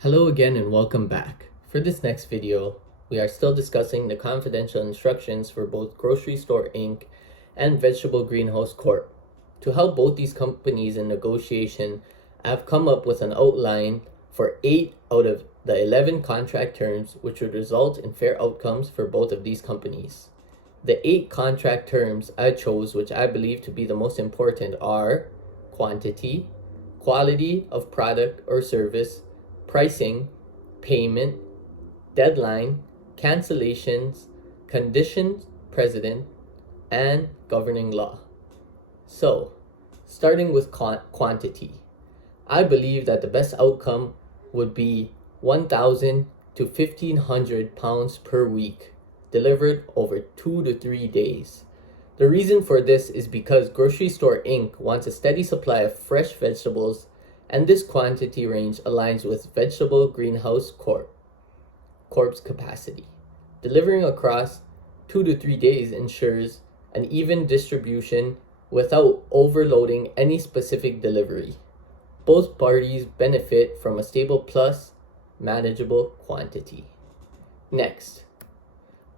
Hello again and welcome back. For this next video, we are still discussing the confidential instructions for both Grocery Store Inc. and Vegetable Greenhouse Corp. To help both these companies in negotiation, I have come up with an outline for 8 out of the 11 contract terms which would result in fair outcomes for both of these companies. The 8 contract terms I chose, which I believe to be the most important, are quantity, quality of product or service, pricing, payment, deadline, cancellations, conditions precedent, and governing law. So, starting with quantity, I believe that the best outcome would be 1,000 to 1,500 pounds per week, delivered over 2 to 3 days. The reason for this is because Grocery Store Inc. wants a steady supply of fresh vegetables, and this quantity range aligns with Vegetable Greenhouse Corp's capacity. Delivering across 2 to 3 days ensures an even distribution without overloading any specific delivery. Both parties benefit from a stable plus manageable quantity. Next,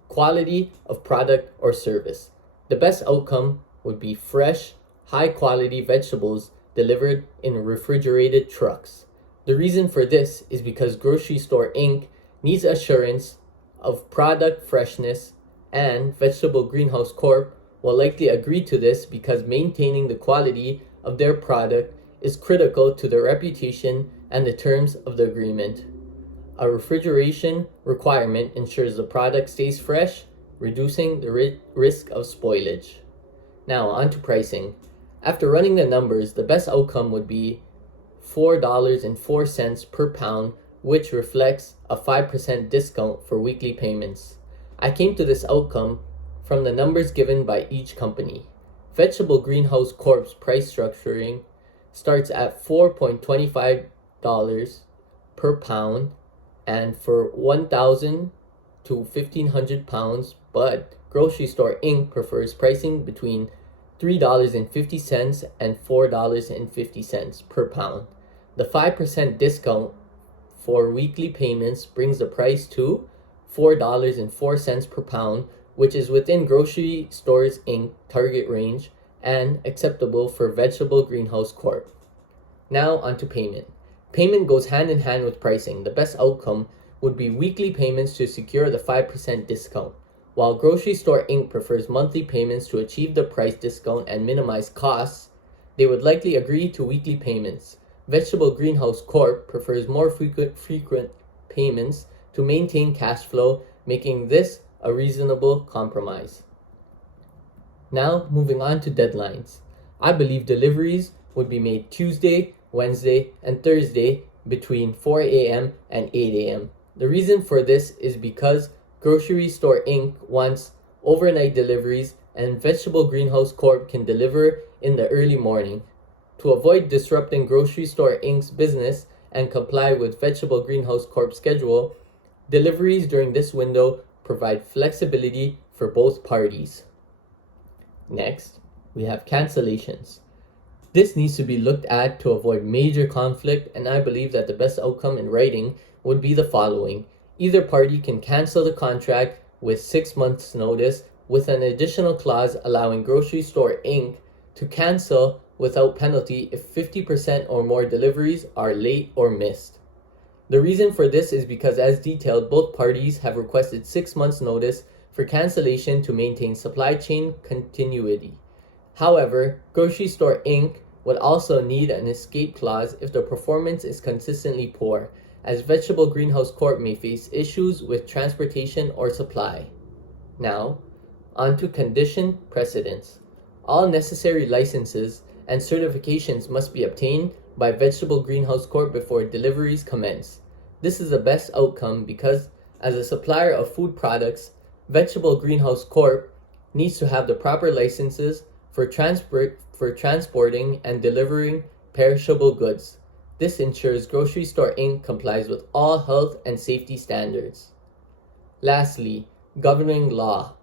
quality of product or service. The best outcome would be fresh, high-quality vegetables delivered in refrigerated trucks. The reason for this is because Grocery Store Inc. needs assurance of product freshness, and Vegetable Greenhouse Corp. will likely agree to this because maintaining the quality of their product is critical to their reputation and the terms of the agreement. A refrigeration requirement ensures the product stays fresh, reducing the risk of spoilage. Now, on to pricing. After running the numbers, the best outcome would be $4.04 per pound, which reflects a 5% discount for weekly payments. I came to this outcome from the numbers given by each company. Vegetable Greenhouse Corp's price structuring starts at $4.25 per pound and for 1,000 to 1,500 pounds, but Grocery Store Inc. prefers pricing between $3.50 and $4.50 per pound. The 5% discount for weekly payments brings the price to $4.04 per pound, which is within Grocery Stores Inc. target range and acceptable for Vegetable Greenhouse Corp. Now onto payment. Payment goes hand in hand with pricing. The best outcome would be weekly payments to secure the 5% discount. While Grocery Store Inc. prefers monthly payments to achieve the price discount and minimize costs, they would likely agree to weekly payments. Vegetable Greenhouse Corp. prefers more frequent payments to maintain cash flow, making this a reasonable compromise. Now, moving on to deadlines. I believe deliveries would be made Tuesday, Wednesday, and Thursday between 4 a.m. and 8 a.m. The reason for this is because Grocery Store Inc. wants overnight deliveries and Vegetable Greenhouse Corp. can deliver in the early morning. To avoid disrupting Grocery Store Inc.'s business and comply with Vegetable Greenhouse Corp.'s schedule, deliveries during this window provide flexibility for both parties. Next, we have cancellations. This needs to be looked at to avoid major conflict, and I believe that the best outcome in writing would be the following. Either party can cancel the contract with 6 months' notice, with an additional clause allowing Grocery Store Inc. to cancel without penalty if 50% or more deliveries are late or missed. The reason for this is because, as detailed, both parties have requested 6 months' notice for cancellation to maintain supply chain continuity. However, Grocery Store Inc. would also need an escape clause if the performance is consistently poor, as Vegetable Greenhouse Corp. may face issues with transportation or supply. Now, on to condition precedents. All necessary licenses and certifications must be obtained by Vegetable Greenhouse Corp. before deliveries commence. This is the best outcome because, as a supplier of food products, Vegetable Greenhouse Corp. needs to have the proper licenses for transporting and delivering perishable goods. This ensures Grocery Store Inc. complies with all health and safety standards. Lastly, governing law.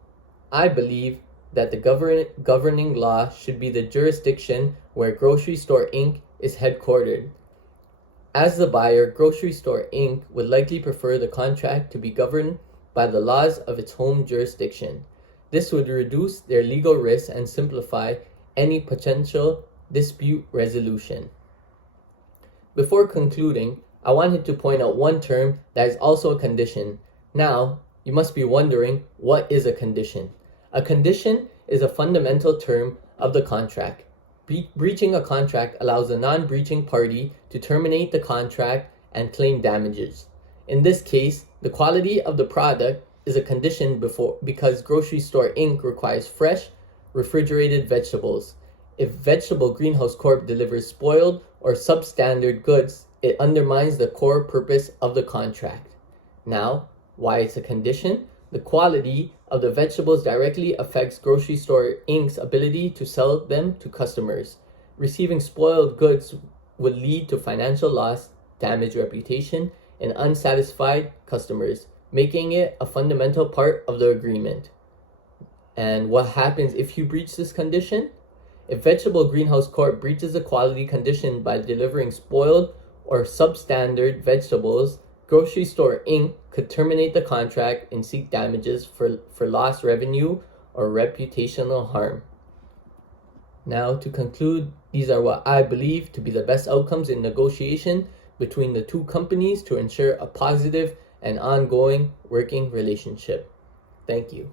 I believe that the governing law should be the jurisdiction where Grocery Store Inc. is headquartered. As the buyer, Grocery Store Inc. would likely prefer the contract to be governed by the laws of its home jurisdiction. This would reduce their legal risks and simplify any potential dispute resolution. Before concluding, I wanted to point out one term that is also a condition. Now, you must be wondering, what is a condition? A condition is a fundamental term of the contract. Breaching a contract allows a non-breaching party to terminate the contract and claim damages. In this case, the quality of the product is a condition because Grocery Store Inc. requires fresh, refrigerated vegetables. If Vegetable Greenhouse Corp. delivers spoiled or substandard goods, it undermines the core purpose of the contract. Now, why it's a condition? The quality of the vegetables directly affects Grocery Store Inc.'s ability to sell them to customers. Receiving spoiled goods would lead to financial loss, damaged reputation, and unsatisfied customers, making it a fundamental part of the agreement. And what happens if you breach this condition? If Vegetable Greenhouse Corp. breaches a quality condition by delivering spoiled or substandard vegetables, Grocery Store Inc. could terminate the contract and seek damages for lost revenue or reputational harm. Now, to conclude, these are what I believe to be the best outcomes in negotiation between the two companies to ensure a positive and ongoing working relationship. Thank you.